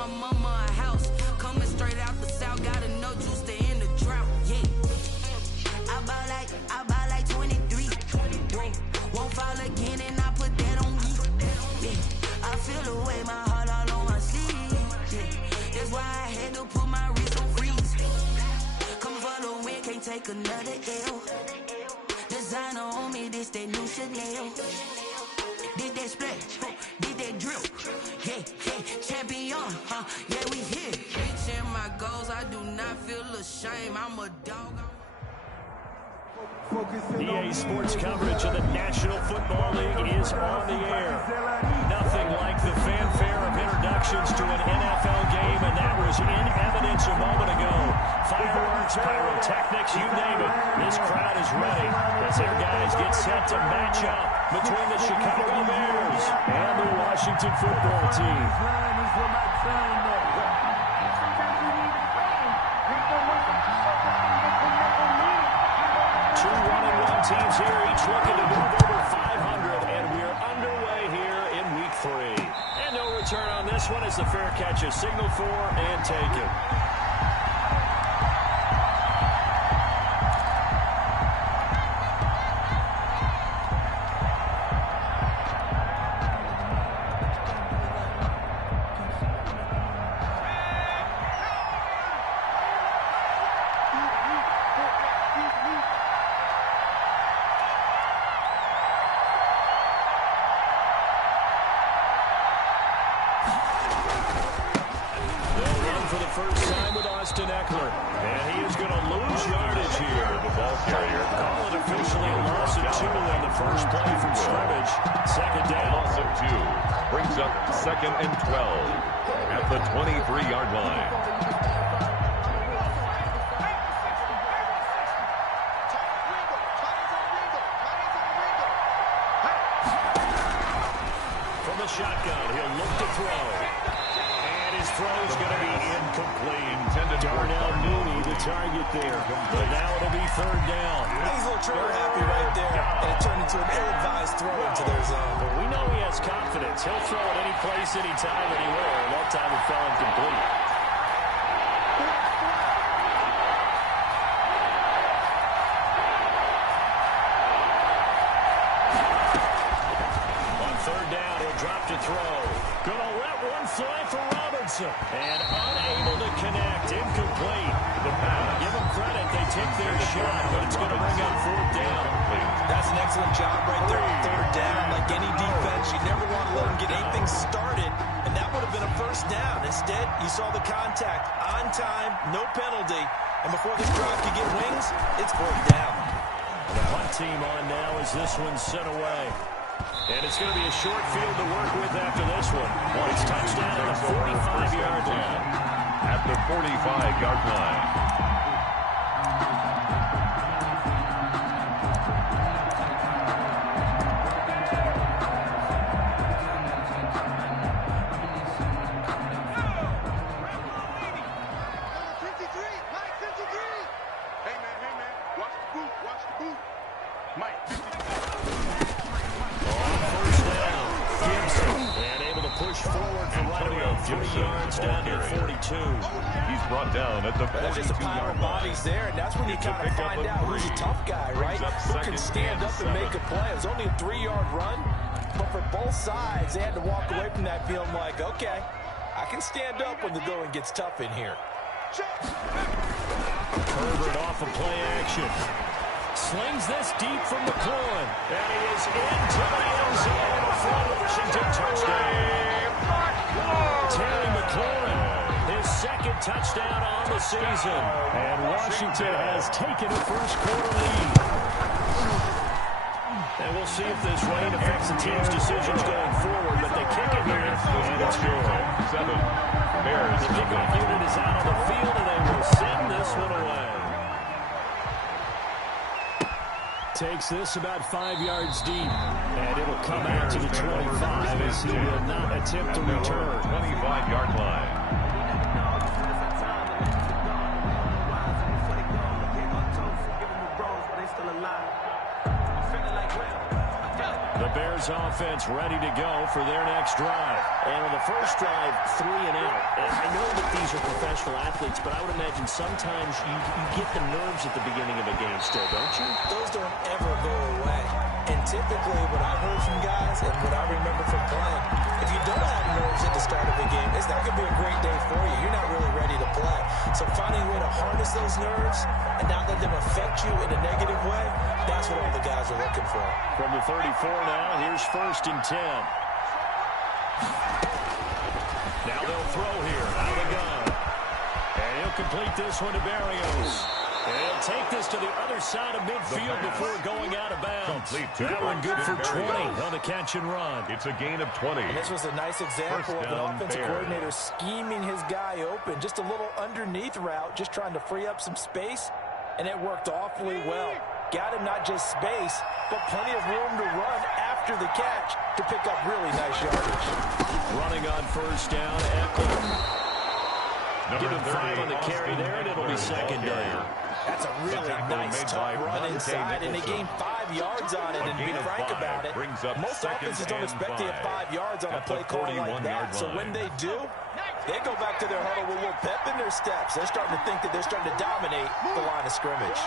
my mama a house. Coming straight out the south, gotta know juice to end the drought. Yeah. I bought like 23. Won't fall again, and I put that on me. Yeah. I feel the way, my heart all on my sleeve. Yeah. That's why I had to put my wrist on freeze. Coming for the win, can't take another L. Designer on me, this that new Chanel. Did that splash, did that drip. Yeah, champion, yeah, we here. Reaching my goals, I do not feel ashamed. I'm a dog. EA Sports coverage of the National Football League is on the air. Nothing like the fanfare of introductions to an NFL game, and that was in evidence a moment ago. Fireworks, pyrotechnics, you name it. This crowd is ready as their guys get set to match up between the Chicago Bears and the Washington Football Team. Two 1-1 teams here, each looking to move over 500, and we're underway here in Week 3. And no return on this one as the fair catch is signaled for and taken. First time with Austin Eckler, and he is going to lose yardage here. The ball carrier. Call it officially a loss of 2 on the first play from scrimmage. Second down. Loss of 2 brings up 2nd and 12 at the 23-yard line. From the shotgun, he'll look to throw. His throw is going to be incomplete. Darnell Mooney, the target there. But now it'll be 3rd down. He's a little trigger happy right there. And it turned into an ill-advised throw into their zone. But we know he has confidence. He'll throw it any place, anytime, anywhere. And that time it fell incomplete. On 3rd down, he'll drop to throw. Gonna let one fly for Robinson. And unable to connect. Incomplete. The pass. Give them credit. They take their shot, but it's going to bring up 4th down. That's an excellent job right there on 3rd down. Like any defense, you never want to let them get anything started, and that would have been a 1st down. Instead, you saw the contact on time, no penalty, and before this drive could get wings, it's 4th down. The punt team on now as this one's sent away. And it's going to be a short field to work with after this one. It's touchdown at the 45-yard line. At the 45-yard line. He's brought down at the 42-yard line. There's just a pile of bodies there, and that's when you kind of find out who's a tough guy, right? Who can stand up and make a play. It was only a 3-yard run, but for both sides, they had to walk away from that feeling like, okay, I can stand up when the going gets tough in here. Herbert off of play action. Slings this deep from McLaurin, and he is into the end zone for Washington. Touchdown. Terry McLaurin, his 2nd touchdown on the season. And Washington has taken a first-quarter lead. And we'll see if this rain affects the team's decisions going forward, but they kick it here, and it's good. 7. Bears. The kickoff unit is out on the field, and they will send this one away. Takes this about 5 yards deep, and it'll come out to the 25 as he will not attempt to return. 25-yard line. The Bears offense ready to go for their next drive. And on the first drive, 3 and out. And I know that these are professional athletes, but I would imagine sometimes you get the nerves at the beginning of a game still, don't you? Those don't ever go away. And typically what I heard from guys and what I remember from playing, if you don't have nerves at the start of a game, it's not going to be a great day for you. You're not really ready to play. So finding a way to harness those nerves and not let them affect you in a negative way, that's what all the guys are looking for. From the 34 now, here's 1st and 10. Now they'll throw here out of the gun. And he'll complete this one to Berrios. And he'll take this to the other side of midfield before going out of bounds. That one good for 20 on the catch and run. It's a gain of 20. And this was a nice example of an offensive coordinator scheming his guy open. Just a little underneath route, just trying to free up some space. And it worked awfully well. Got him not just space, but plenty of room to run after the catch to pick up really nice yardage. Running on 1st down, Eckler. Give him 5 on the carry there, and it'll be 2nd down. That's a really nice tough run inside, and they gained 5 yards on it. And to be frank about it, most offenses don't expect to have 5 yards on a play call like that. So when they do, they go back to their huddle with a little pep in their steps. They're starting to think that they're starting to dominate the line of scrimmage.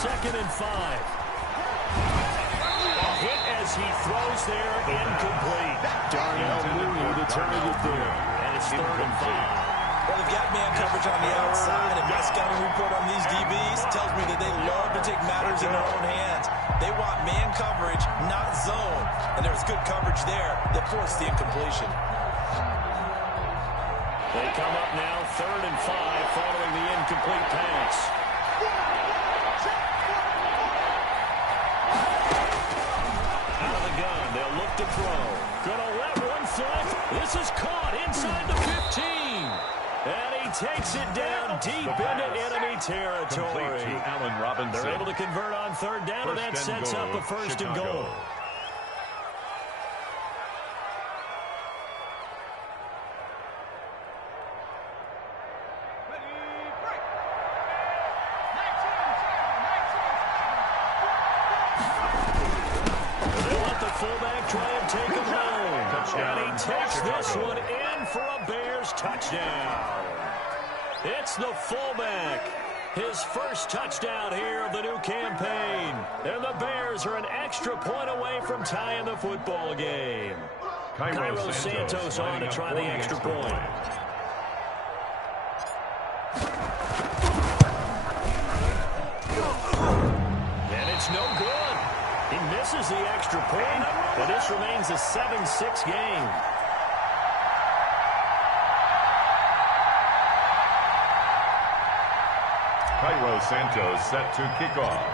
2nd and 5. Hit as he throws there, incomplete. Darnell Mooney, the target there. And it's 3rd and 5. Well, they've got man coverage on the outside, and my scouting report on these DBs tells me that they love to take matters in their own hands. They want man coverage, not zone. And there was good coverage there that forced the incompletion. They come up now, 3rd and 5, following the incomplete pass. Out of the gun, they'll look to throw. Gonna let one fly. This is caught inside the 15. And he takes it down deep into enemy territory. Allen Robinson. They're able to convert on 3rd down, and that sets up a 1st and goal. Fullback try and take him home. And he takes this one in for a Bears touchdown. It's the fullback. His 1st touchdown here of the new campaign. And the Bears are an extra point away from tying the football game. Cairo Santos on to try the extra point. And it's no good. He misses the extra point, but this remains a 7-6 game. Cairo Santos set to kick off.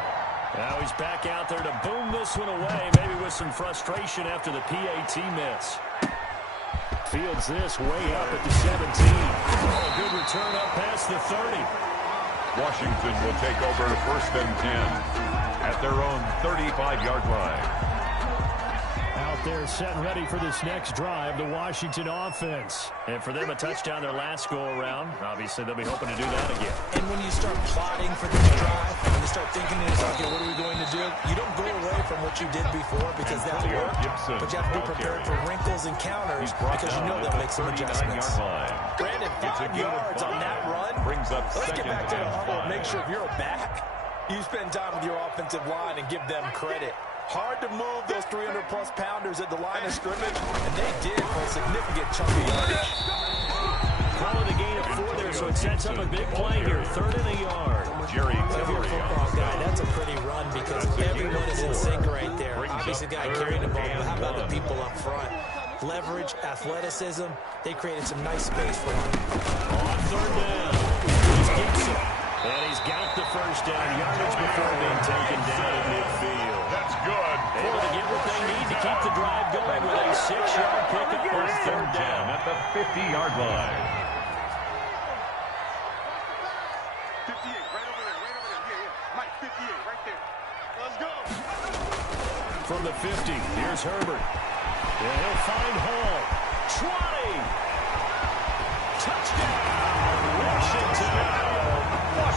Now he's back out there to boom this one away, maybe with some frustration after the PAT miss. Fields this way up at the 17. Oh, a good return up past the 30. Washington will take over 1st and 10 at their own 35-yard line. Out there set and ready for this next drive, the Washington offense. And for them, a touchdown their last go-around. Obviously, they'll be hoping to do that again. And when you start plotting for this drive, when you start thinking to yourself, okay, what are we going to do? You don't go away from what you did before because that worked. But you have to be prepared for wrinkles and counters because you know they'll make some adjustments. Brandon, 5 yards on that run. Brings up Let's get back to the huddle and make 5. sure if you're a back, you spend time with your offensive line and give them credit. Hard to move those 300-plus pounders at the line of scrimmage, and they did for a significant chunk of yardage. Call it a gain of 4 there, so it sets up a big play here. 3rd and a yard. Jerry If you're a Tillery. football guy, that's a pretty run because everyone is in sync right there. Obviously, the guy carrying the ball, but how about the people up front? Leverage, athleticism, they created some nice space for him. On 3rd down, here's Gibson. And he's got the 1st down yardage before being taken down at midfield. That's good. Able to get what they need to keep the drive going with a 6-yard pickup on 3rd down. At the 50-yard line. 58, right over there. Yeah. Mike, 58, right there. Let's go. From the 50, here's Herbert. And he'll find Hall. 20. Touchdown, Washington.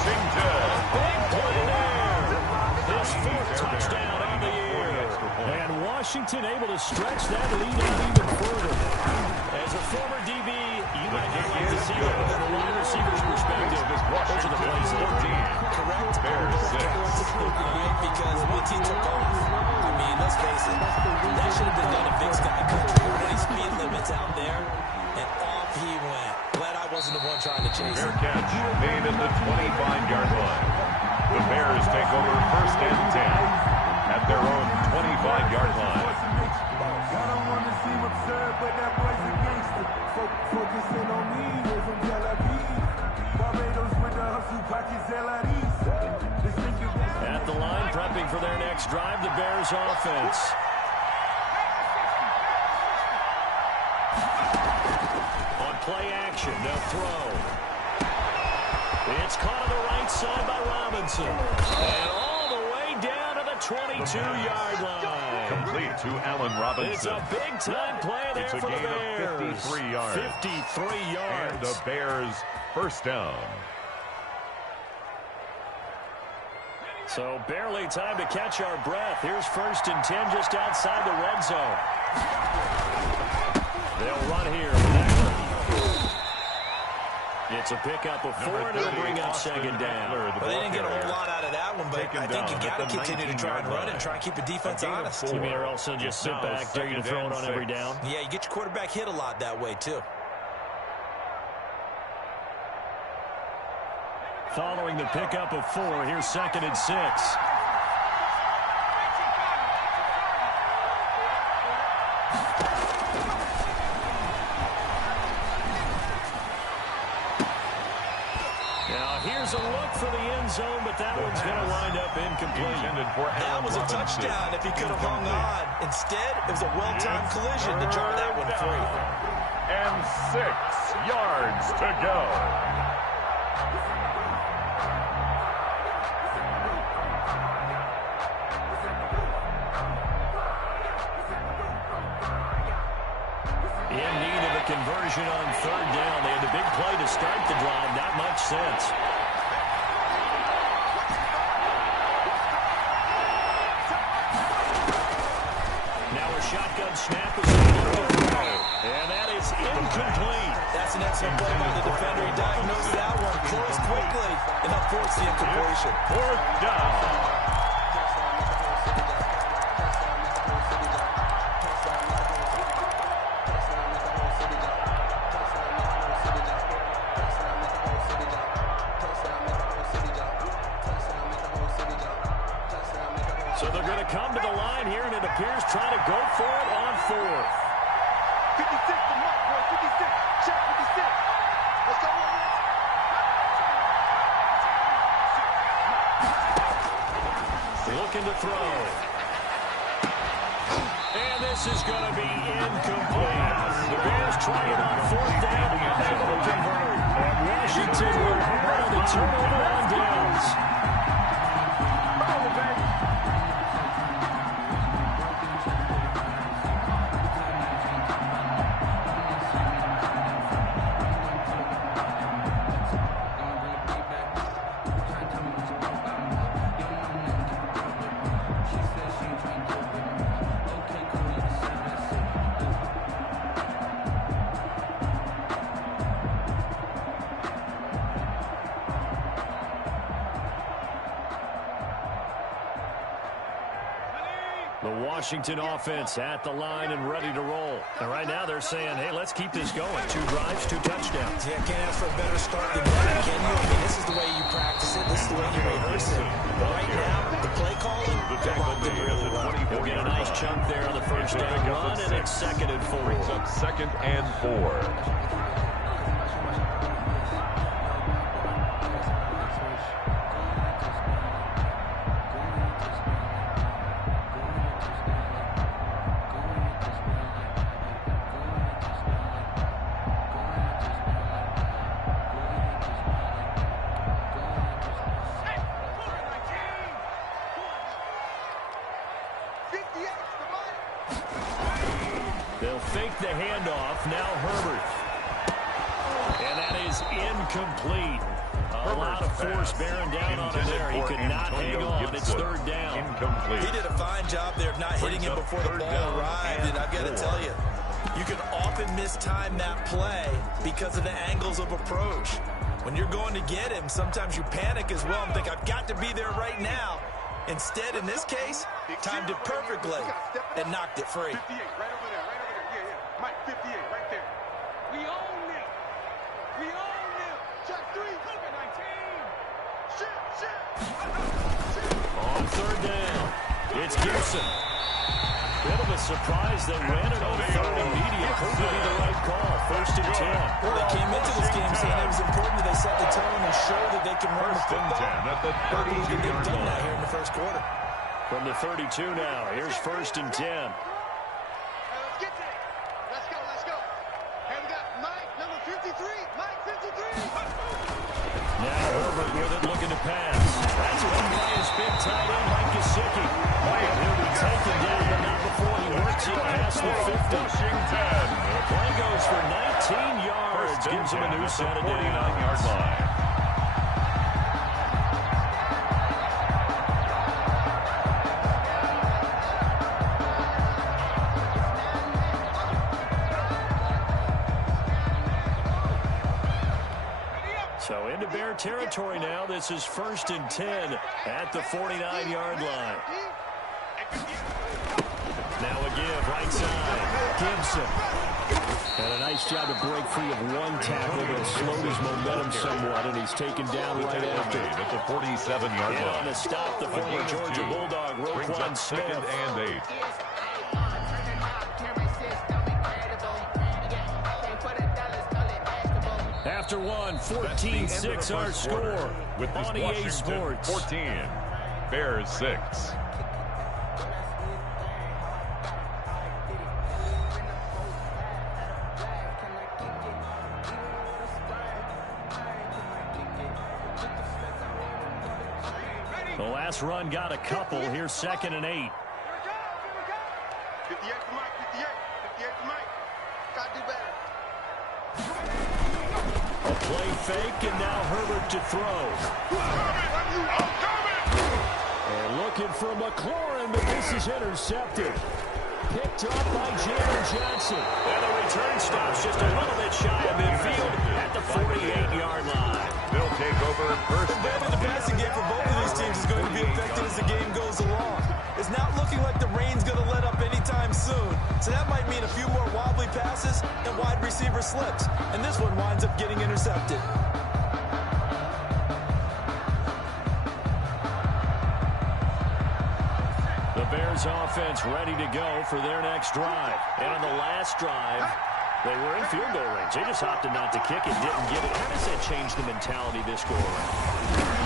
Big play there. His 4th touchdown on the year. And Washington able to stretch that lead out even further. As a former DB, you might not like to see that, but from a wide receiver's perspective, those are the plays that are correct. Because once he took off, I mean, let's face it, that should have been done in Big Sky Country. 20 speed limits out there, and off he went. Glad I wasn't the one trying to chase him. Fair catch made at the 25-yard line. The Bears take over 1st and 10 at their own 25-yard line. I don't want to seem absurd, but that boy's a gangster. Focusing on me, we're from Tel Aviv. Barbados with the hustle, pockets LREs. At the line, prepping for their next drive, the Bears offense. On play action, they'll throw. It's caught on the right side by Robinson. And all the way down to the 22-yard line. Complete to Allen Robinson. It's a big-time play there for the Bears. It's a gain of 53 yards. 53 yards. And the Bears first down. So barely time to catch our breath. Here's 1st and 10 just outside the red zone. They'll run here. It's a pickup of 4, and it'll bring up 2nd down. Well, they didn't get a whole lot out of that one, but I think you got to continue to try and run it and try and keep the defense honest. You mean, or also just sit back, dare you to throw it on every down? Yeah, you get your quarterback hit a lot that way, too. Following the pickup of 4, here's 2nd and 6. Here's a look for the end zone, but that one's going to wind up incomplete. That was a touchdown if he could have hung on. Instead, it was a well-timed collision to jar that one free. And 6 yards to go. In need of a conversion on 3rd down. They had the big play to start the drive. Not much sense. Now a shotgun snap is and that is incomplete. That's an excellent play by the defender. He diagnosed that one close quickly and upforced the incompletion. 4th down. So they're going to come to the line here, and it appears trying to go for it on 4th. 56 to Mark, boy. 56. Check 56. Let's go. Looking to throw. And this is going to be incomplete. The Bears try it on 4th down, unable to convert. And Washington will hard on the turnover on downs. The Washington offense at the line and ready to roll. And right now they're saying, hey, let's keep this going. 2 drives, 2 touchdowns. Yeah, can't ask for a better start than that, can you? I mean, this is the way you practice it. This is the way you rehearse it. But right now, the play calling, they're locked in really well. We'll get a nice chunk there on the 1st down run, and it's 2nd and 4. Brings up 2nd and 4. They'll fake the handoff. Now Herbert. And that is incomplete. A lot of force bearing down on him there. He could not hang on. It's third down. Incomplete. He did a fine job there of not hitting him before the ball arrived. And I've got to tell you, you can often mistime that play because of the angles of approach. When you're going to get him, sometimes you panic as well and think, I've got to be there right now. Instead, in this case, timed it perfectly and knocked it free. 58, right over there, right over there. Yeah. Mike, 58, right there. We own them. We own them. Check 3, look at 19. Shit. On third down, it's Gibson. Bit of a surprise they ran it on third and medium. Could be the right call. First and 10. Well, they came into this game saying it was important that they set the tone and show that they can run the First and football. 10 at the 32-yard Done that line. here in the first quarter. From the 32 now, here's first and 10. Let's get to it. Let's go, let's go. Hey, we got Mike, number 53. Mike, 53. Now Herbert with it, looking to pass. That's one by his big tight end, Mike Gesicki. He'll be taken down, but not before he works it past the 50. Washington. The play goes for 19 yards, gives him a new set of downs. 49-yard line. So into Bear territory now. This is first and 10 at the 49-yard line. Now a give, right side. Gibson. And a nice job to break free of one tackle, but slowed his momentum somewhat, and he's taken down right after. At the 47-yard And on line. the stop, the former Georgia Bulldog, Brings Roquan up Smith. second and 8. After one, That's the end of the 14-6 our first quarter. score With this on EA Washington Sports. 14, Bears 6. The last run got a couple. Here's second and 8. Here we go. 58 for Mike, 58. 58 for Mike. Got to do better. A play fake, and now Herbert to throw. And looking for McLaurin, but this is intercepted. Picked up by Jalen Johnson. And the return stops just a little bit shy of midfield at the 48-yard line. They'll take over first The passing game for both of these teams is going to be affected as the game goes along. It's not looking like the rain's going to let up anytime soon. So that might mean a few more wobbly passes and wide receiver slips. And this one winds up getting intercepted. The Bears offense ready to go for their next drive. And on the last drive, they were in field goal range. They just opted not to kick it, didn't get it. How does that change the mentality this go around?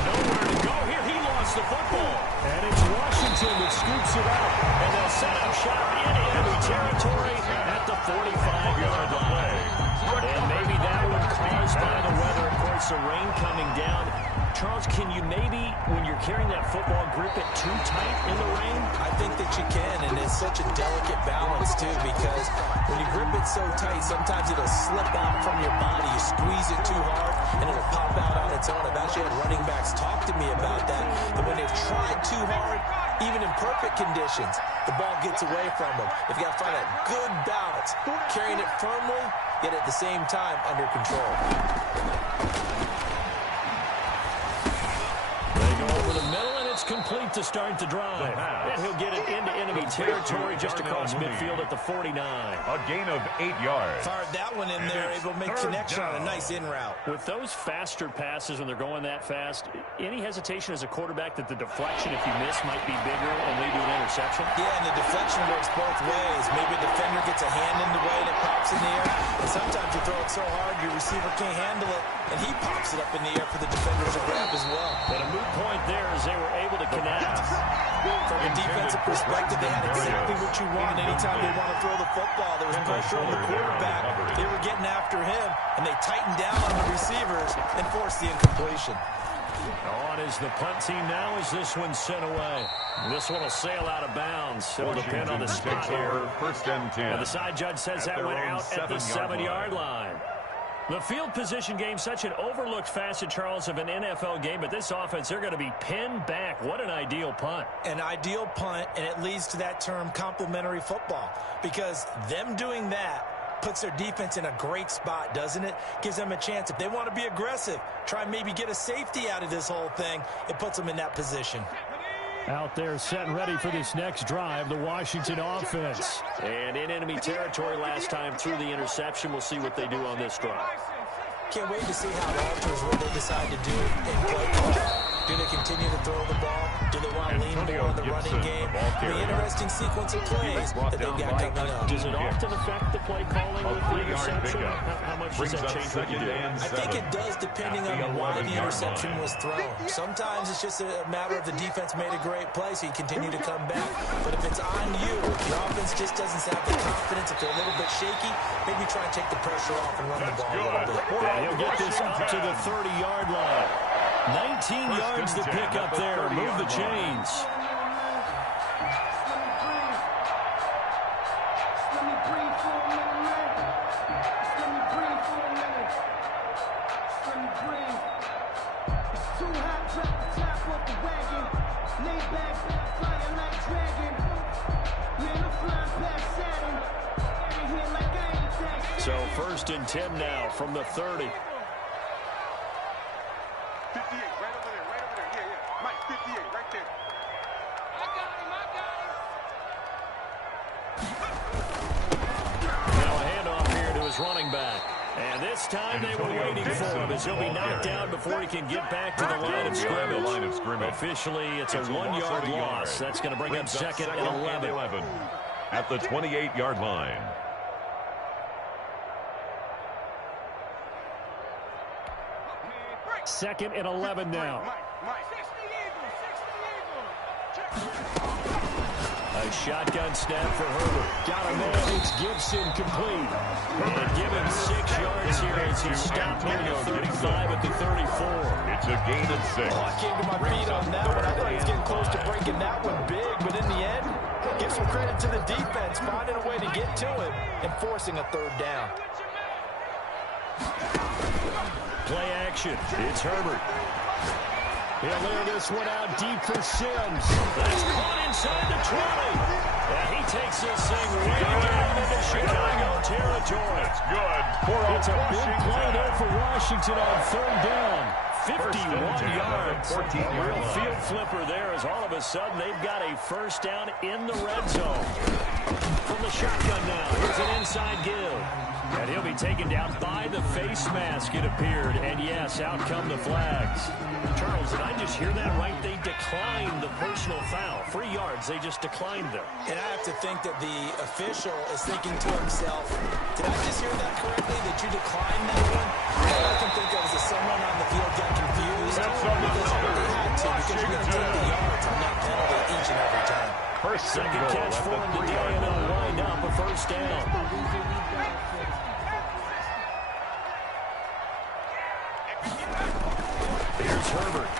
Nowhere to go here. He lost the football. And it's Washington that scoops it out. And they'll set up shop in enemy territory at the 45-yard line. And maybe that one caused by the weather. Of course, the rain coming down. Charles, can you maybe, when you're carrying that football, grip it too tight in the rain? I think that you can, and it's such a delicate balance, too, because when you grip it so tight, sometimes it'll slip out from your body. You squeeze it too hard, and it'll pop out on its own. I've actually had running backs talk to me about that, that when they've tried too hard, even in perfect conditions, the ball gets away from them. If you got to find that good balance, carrying it firmly, yet at the same time under control. Complete to start the drive. And he'll get it into enemy territory just across midfield at the 49. A gain of 8 yards. Fired that one in there, able to make connection on a nice in route. With those faster passes when they're going that fast, any hesitation as a quarterback that the deflection, if you miss, might be bigger and lead to an interception? Yeah, and the deflection works both ways. Maybe a defender gets a hand in the way and it pops in the air. And sometimes you throw it so hard your receiver can't handle it, and he pops it up in the air for the defender to grab as well. But a moot point there as they were able to connect. From a defensive perspective, they had exactly what you want anytime they want to throw the football. There was pressure on the quarterback. They were getting after him, and they tightened down on the receivers and forced the incompletion. On is the punt team now as this one's sent away. This one will sail out of bounds. It'll depend on the spot here. First and 10. And the side judge says that went out at the 7-yard line. The field position game, such an overlooked facet, Charles, of an NFL game, but this offense, they're going to be pinned back. What an ideal punt. An ideal punt, and it leads to that term complementary football, because them doing that puts their defense in a great spot, doesn't it? Gives them a chance. If they want to be aggressive, try and maybe get a safety out of this whole thing, it puts them in that position. Out there set and ready for this next drive, the Washington offense. And in enemy territory last time through the interception. We'll see what they do on this drive. Can't wait to see how it alters what they decide to do in play call. Do they continue to throw the ball? Do they want to lean more on the running game? The interesting sequence of plays that they've got coming up. Does it often affect the play calling with the interception? How much does that change what you do? I think it does, depending on why the interception was thrown. Sometimes it's just a matter of the defense made a great play, so you continue to come back. But if it's on you, if the offense just doesn't have the confidence, if they're a little bit shaky, maybe try and take the pressure off and run the ball a little bit. And he'll get this up to the 30-yard line. 19 yards to pick up there. Move the chains. So 1st and 10 now from the 30. 58, right over there, right over there. Yeah, yeah. Mike, 58, right there. I got him. Now a handoff here to his running back. And this time they were waiting for him as he'll be knocked down before he can get back to the line of scrimmage. Officially, it's a 1-yard loss. That's going to bring up 2nd and 11. At the 28-yard line. Second and 11 now. A shotgun snap for Herbert. Got him there. It's Gibson complete. And give him 6 yards here as he stopped near the 35 at the 34. It's a gain of 6. Oh, I came to my feet on that one. I thought he was getting close to breaking that one big, but in the end, give some credit to the defense, finding a way to get to him and forcing a 3rd down. Play action. It's Herbert. He'll lay this one out deep for Sims. That's caught inside the 20. And he takes this thing way down into Chicago territory. That's good. It's a big play there for Washington on 3rd down. 51 yards. A real field flipper there as all of a sudden they've got a 1st down in the red zone. From the shotgun now, here's an inside give. And he'll be taken down by the face mask, it appeared. And yes, out come the flags. Charles, did I just hear that right? They declined the personal foul. 3 yards, they just declined them. And I have to think that the official is thinking to himself, did I just hear that correctly, that you declined that one? All I can think of is that someone on the field got confused because they had to, because you're going to take the yards on that penalty each and every time. Second catch for him today, and it'll wind up a 1st down. Here's Herbert.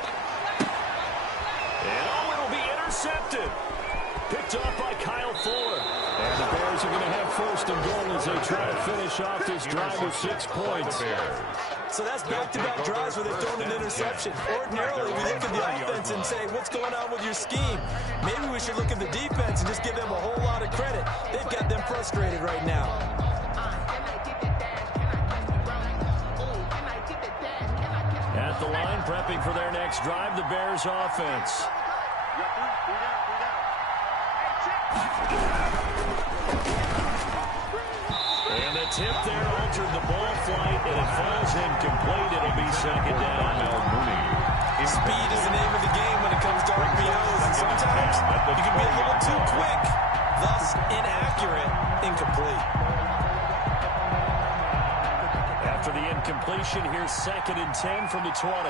And it'll be intercepted. Picked off by Kyle Fuller. And the Bears are going to have 1st and goal as they try to finish off this drive with 6 points. So that's back-to-back drives where they've thrown an interception. Ordinarily, we look at the offense and say, what's going on with your scheme? Maybe we should look at the defense and just give them a whole lot of credit. They've got them frustrated right now. At the line, prepping for their next drive, the Bears offense. And the tip there altered the ball flight, and it falls incomplete. It'll be 2nd down. Speed is the name of the game when it comes to RPOs, and sometimes you can be a little too quick, thus inaccurate, incomplete. After the incompletion, here's 2nd and 10 from the 20.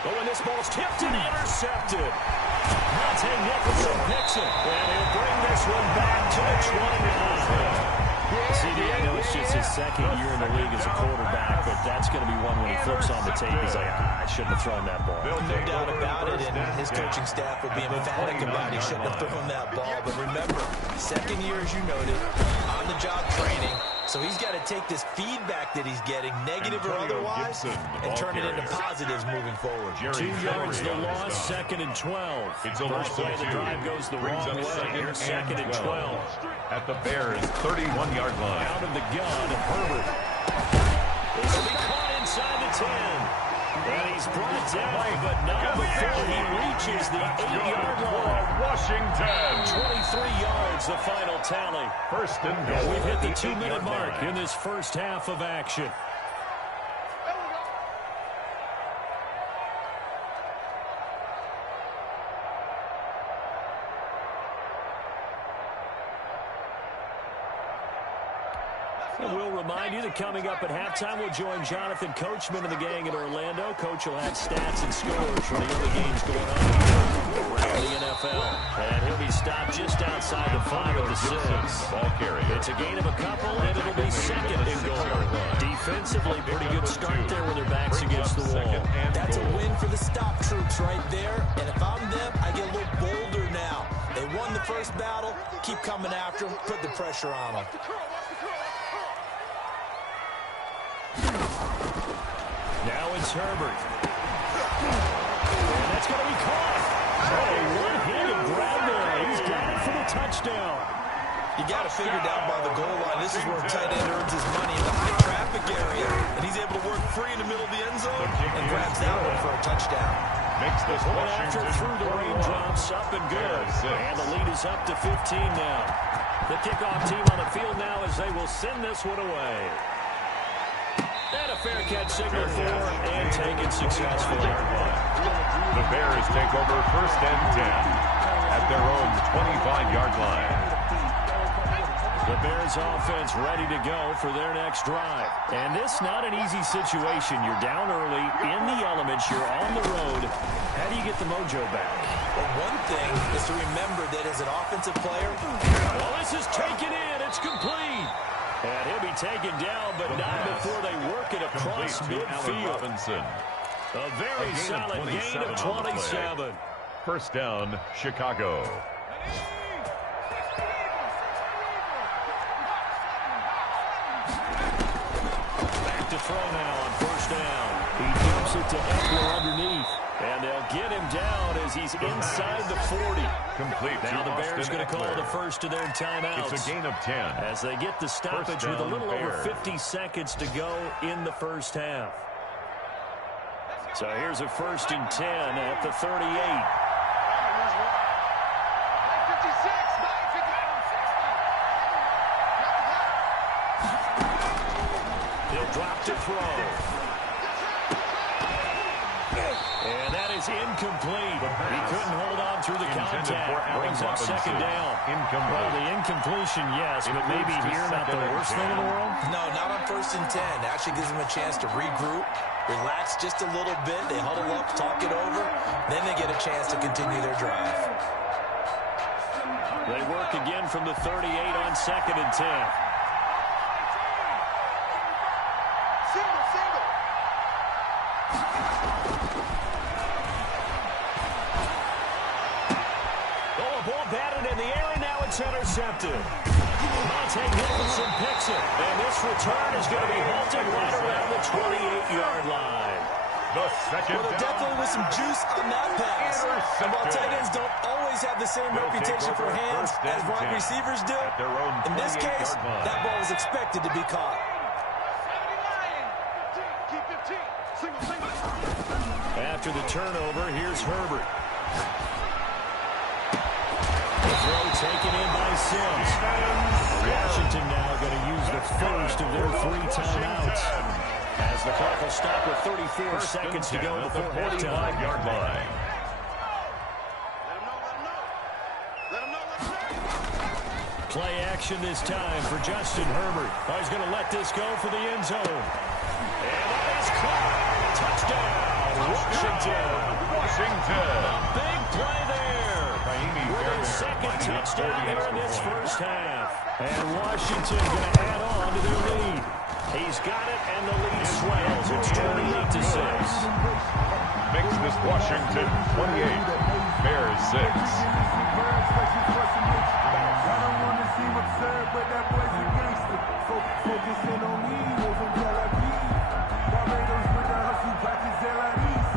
But when this ball's tipped and intercepted, Monte Nicholson picks it, and he'll bring this one back to the 29. CD, I know it's just his second year in the league as a quarterback, but that's going to be one when he flips on the tape. He's like, I shouldn't have thrown that ball. No doubt about it, and his coaching staff will be emphatic about he shouldn't have thrown that ball. But remember, second year, as you noted, on-the-job training. So he's got to take this feedback that he's getting, negative or otherwise, and turn it into positives moving forward. 2 yards the loss, 2nd and 12. First play of the drive goes the wrong way. Here's 2nd and 12. At the Bears' 31-yard line. Out of the gun, Herbert. This will be caught inside the 10. And he's brought down, but not before he reaches the 8-yard line. Washington. 23 yards, the final tally. First and goal. We've hit the 2-minute mark in this first half of action. And we'll remind you that coming up at halftime, we'll join Jonathan Coachman and the gang in Orlando. Coach will have stats and scores from the other games going on around the NFL. And he'll be stopped just outside the 5 of the 6. Ball carrier. It's a gain of a couple, and it'll be 2nd and goal. Defensively, pretty good start there with their backs against the wall. That's a win for the stop troops right there. And if I'm them, I get a little bolder now. They won the first battle. Keep coming after them. Put the pressure on them. Now it's Herbert. And that's going to be caught. Oh, one-handed grab there. He's got it for the touchdown. You got to figure down by the goal line. This is where a tight end earns his money in the high traffic area. And he's able to work free in the middle of the end zone and grabs that one for a touchdown. Makes this One after through the raindrops, up and good. And the lead is up to 15 now. The kickoff team on the field now as they will send this one away. And a fair catch signal for and taken successfully. The Bears take over first and 10 at their own 25-yard line. The Bears offense ready to go for their next drive. And this not an easy situation. You're down early, in the elements, you're on the road. How do you get the mojo back? Well, one thing is to remember that as an offensive player, well, this is taken in. It's complete. And he'll be taken down, but not before they work it across midfield. A very solid gain of 27. First down, Chicago. Back to throw now on first down. He dumps it to Eckler underneath. And they'll get him down as he's inside the 40. Complete. Now the Bears going to call the first of their timeouts. It's a gain of 10. As they get the stoppage with a little over 50 seconds to go in the first half. So here's a first and 10 at the 38. He'll drop to throw. And that is incomplete. He couldn't hold on through the contact. Brings up second down. Well, the incompletion, yes, but maybe here not the worst thing in the world? No, not on first and 10. Actually gives them a chance to regroup, relax just a little bit. They huddle up, talk it over. Then they get a chance to continue their drive. They work again from the 38 on second and 10. Intercepted. Monte Nicholson picks it. And this return is going to be halted right around the 28-yard line. The second there definitely was some juice on that pass. And while tight ends don't always have the same reputation for hands as wide receivers do, in this case, that ball was expected to be caught. After the turnover, here's Herbert. Throw taken in by Sims. Washington now going to use the first of their 3 timeouts. As the clock will stop with 34 seconds to go before halftime. 45-yard line. Play action this time for Justin Herbert. Oh, he's going to let this go for the end zone. And that is caught. Touchdown, Washington. Washington. A big play there. With his second touchdown here in this first half. And Washington going to add on to their lead. He's got it, and the lead swells. It's 28-6. Makes this Washington 28, Bears 6. I don't want to seem absurd, but that boy's a gangster. Focusing on me, we're from Tel Aviv. Barbados with the hustle, pockets LIDs.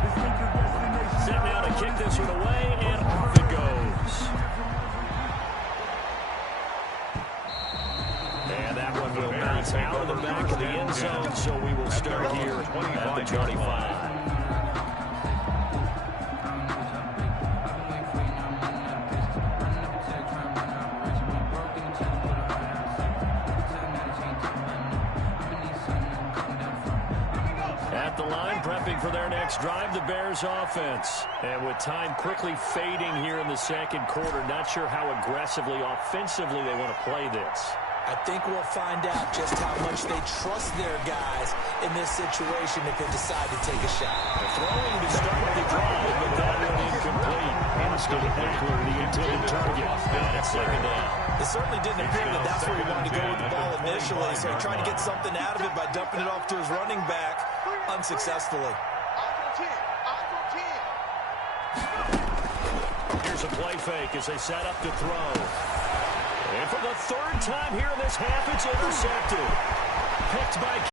Distinctive destination. Set now to kick this one away, and off it goes. And that one will bounce out of the back of the end zone, so we will start here at the 25. At the line, prepping for their next drive, the Bears offense. And with time quickly fading here in the second quarter, not sure how aggressively, offensively they want to play this. I think we'll find out just how much they trust their guys in this situation if they decide to take a shot. The throwing to start the drive, but that one incomplete. Austin Ekeler, the intended target. And it's second down. It certainly didn't appear that that's where he wanted to go with the ball initially, so he tried to get something out of it by dumping it off to his running back unsuccessfully. Here's a play fake as they set up to throw. And for the third time here in this half, it's intercepted. Picked by